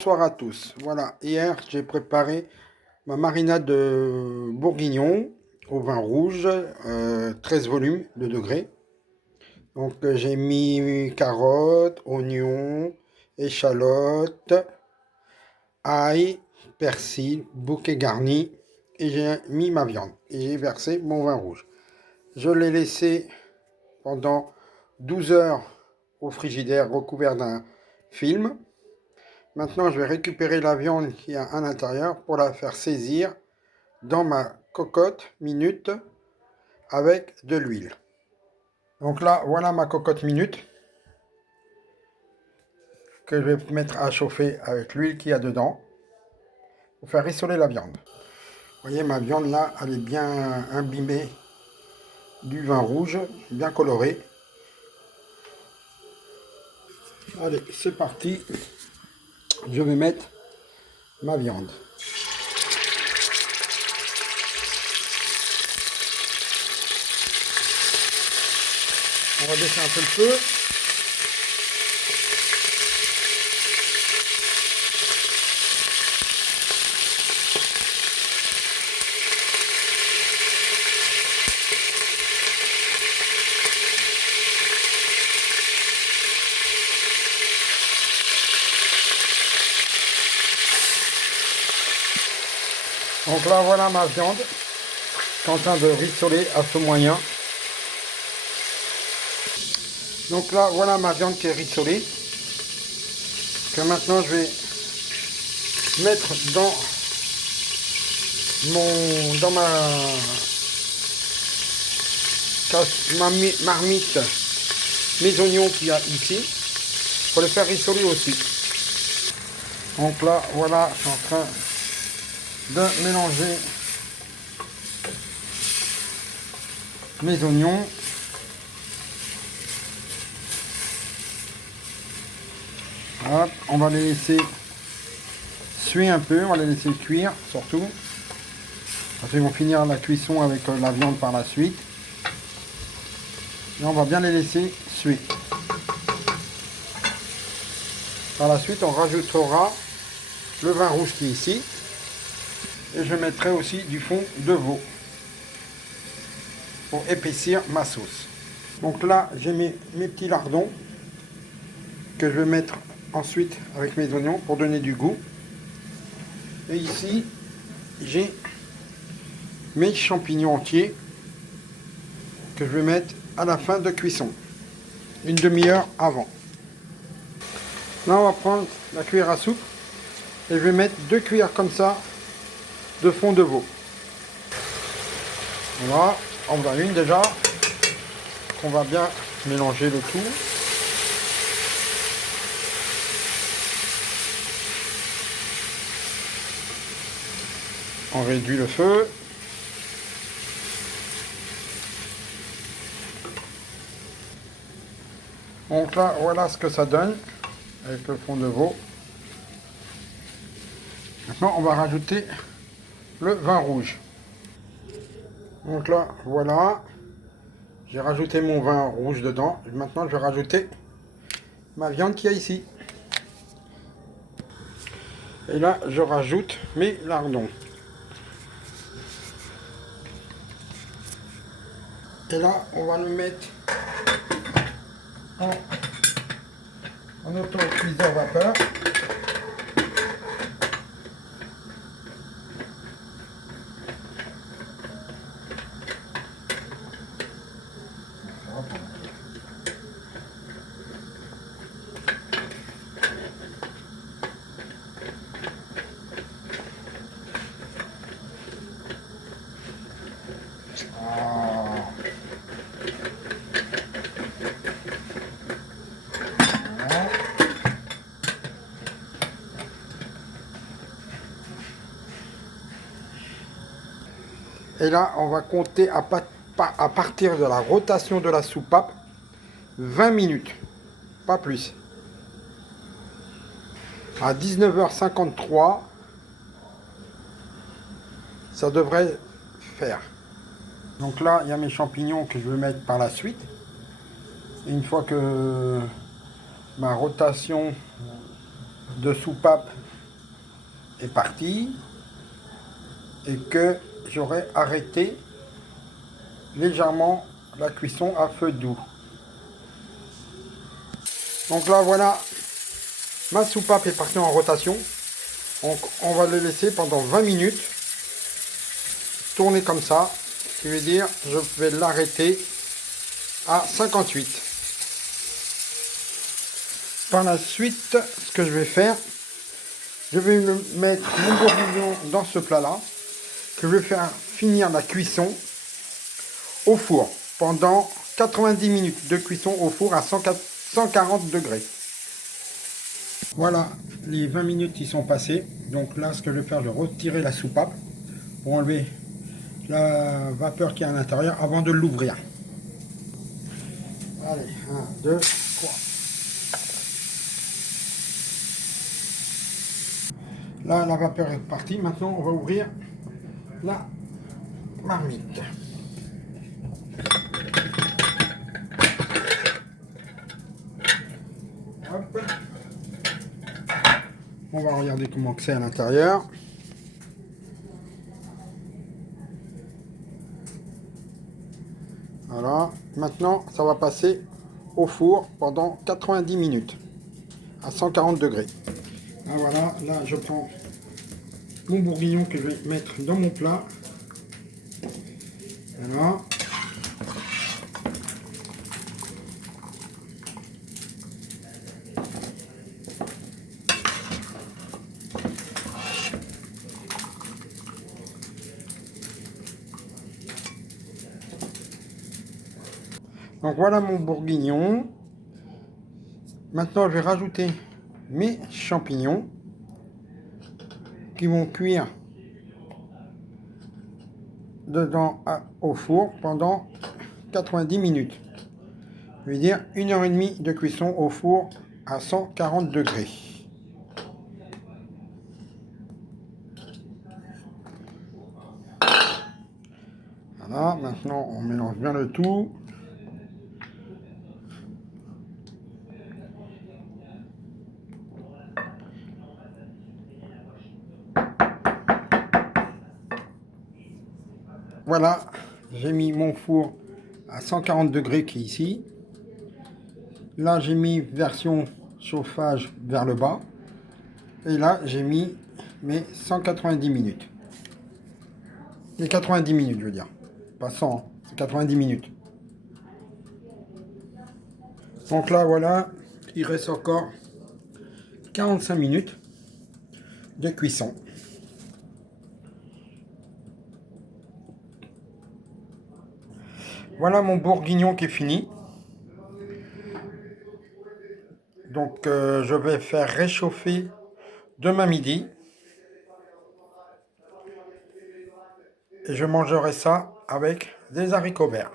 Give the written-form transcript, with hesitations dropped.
Bonsoir à tous. Voilà, hier j'ai préparé ma marinade de bourguignon au vin rouge, 13 volumes de degrés. Donc j'ai mis carottes, oignons, échalotes, ail, persil, bouquet garni et j'ai mis ma viande et j'ai versé mon vin rouge. Je l'ai laissé pendant 12 heures au frigidaire recouvert d'un film. Maintenant, je vais récupérer la viande qui a à l'intérieur pour la faire saisir dans ma cocotte minute avec de l'huile. Donc là, voilà ma cocotte minute que je vais mettre à chauffer avec l'huile qu'il y a dedans pour faire rissoler la viande. Vous voyez, ma viande là, elle est bien imbibée du vin rouge, bien coloré. Allez, c'est parti. Je vais mettre ma viande. On va baisser un peu le feu. Donc là, voilà ma viande qui est en train de rissoler à feu moyen. Donc là, voilà ma viande qui est rissolée. Que maintenant, je vais mettre dans ma marmite mes oignons qu'il y a ici pour les faire rissoler aussi. Donc là, voilà, je suis en train de mélanger mes oignons. Hop, on va les laisser suer un peu, on va les laisser cuire surtout. Parce qu'ils vont finir la cuisson avec la viande par la suite. Et on va bien les laisser suer. Par la suite, on rajoutera le vin rouge qui est ici. Et je mettrai aussi du fond de veau pour épaissir ma sauce. Donc là, j'ai mes petits lardons que je vais mettre ensuite avec mes oignons pour donner du goût. Et ici, j'ai mes champignons entiers que je vais mettre à la fin de cuisson, une demi-heure avant. Là, on va prendre la cuillère à soupe et je vais mettre 2 cuillères comme ça de fond de veau. Voilà, en voilà une déjà. On va bien mélanger le tout. On réduit le feu. Donc là, voilà ce que ça donne avec le fond de veau. Maintenant, on va rajouter le vin rouge. Donc là, voilà. J'ai rajouté mon vin rouge dedans. Maintenant, je vais rajouter ma viande qu'il y a ici. Et là, je rajoute mes lardons. Et là, on va le mettre en auto-cuiseur vapeur. Et là, on va compter à partir de la rotation de la soupape 20 minutes, pas plus. À 19h53, ça devrait faire. Donc là, il y a mes champignons que je vais mettre par la suite. Et une fois que ma rotation de soupape est parti et que j'aurai arrêté légèrement la cuisson à feu doux. Donc là voilà, ma soupape est partie en rotation. Donc on va le laisser pendant 20 minutes tourner comme ça. Ce qui veut dire je vais l'arrêter à 58. Par la suite, ce que je vais faire, je vais mettre mon bourguignon dans ce plat là, que je vais faire finir la cuisson au four pendant 90 minutes de cuisson au four à 140 degrés. Voilà, les 20 minutes qui sont passées. Donc là, ce que je vais faire, je vais retirer la soupape pour enlever la vapeur qui est à l'intérieur avant de l'ouvrir. Allez, 1, 2, 3. Là, la vapeur est partie. Maintenant, on va ouvrir la marmite. Hop. On va regarder comment c'est à l'intérieur. Voilà. Maintenant, ça va passer au four pendant 90 minutes à 140 degrés. Ah, voilà, là, je prends mon bourguignon que je vais mettre dans mon plat. Voilà. Donc voilà mon bourguignon. Maintenant je vais rajouter mes champignons qui vont cuire dedans au four pendant 90 minutes. Je veux dire 1h30 de cuisson au four à 140 degrés. Voilà, maintenant on mélange bien le tout. Voilà, j'ai mis mon four à 140 degrés qui est ici. Là, j'ai mis version chauffage vers le bas. Et là, j'ai mis mes 190 minutes. Les 90 minutes, je veux dire. Pas 100, c'est 90 minutes. Donc là, voilà, il reste encore 45 minutes de cuisson. Voilà mon bourguignon qui est fini. Donc je vais faire réchauffer demain midi. Et je mangerai ça avec des haricots verts.